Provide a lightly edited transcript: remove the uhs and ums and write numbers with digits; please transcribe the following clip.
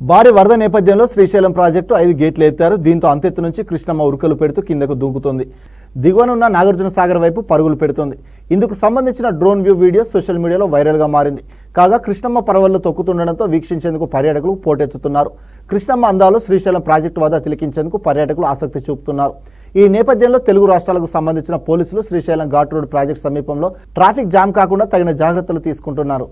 భారీ వరద నేపథ్యంలో శ్రీశైలం ప్రాజెక్టు 5 గేట్లు ఎత్తారు. దీంతో అంతెత్తు నుంచి కృష్ణమ్మ ఉరుకలు పెడుతూ కిందకు దూకుతోంది. దిగువనున్న నాగార్జున సాగర్ వైపు పరుగులు పెడుతోంది. ఇందుకు సంబంధించిన డ్రోన్ వ్యూ వీడియో సోషల్ మీడియాలో వైరల్గా మారింది. కాగా కృష్ణమ్మ పరవళ్లు తొక్కుతుండడంతో వీక్షించేందుకు పర్యాటకులు పోటెత్తుతున్నారు. కృష్ణమ్మ అందాలు శ్రీశైలం ప్రాజెక్టు వద్ద తిలకించేందుకు పర్యాటకులు ఆసక్తి చూపుతున్నారు. ఈ నేపథ్యంలో తెలుగు రాష్ట్రాలకు సంబంధించిన పోలీసులు శ్రీశైలం ఘాట్ రోడ్ ప్రాజెక్టు సమీపంలో ట్రాఫిక్ జామ్ కాకుండా తగిన జాగ్రత్తలు తీసుకుంటున్నారు.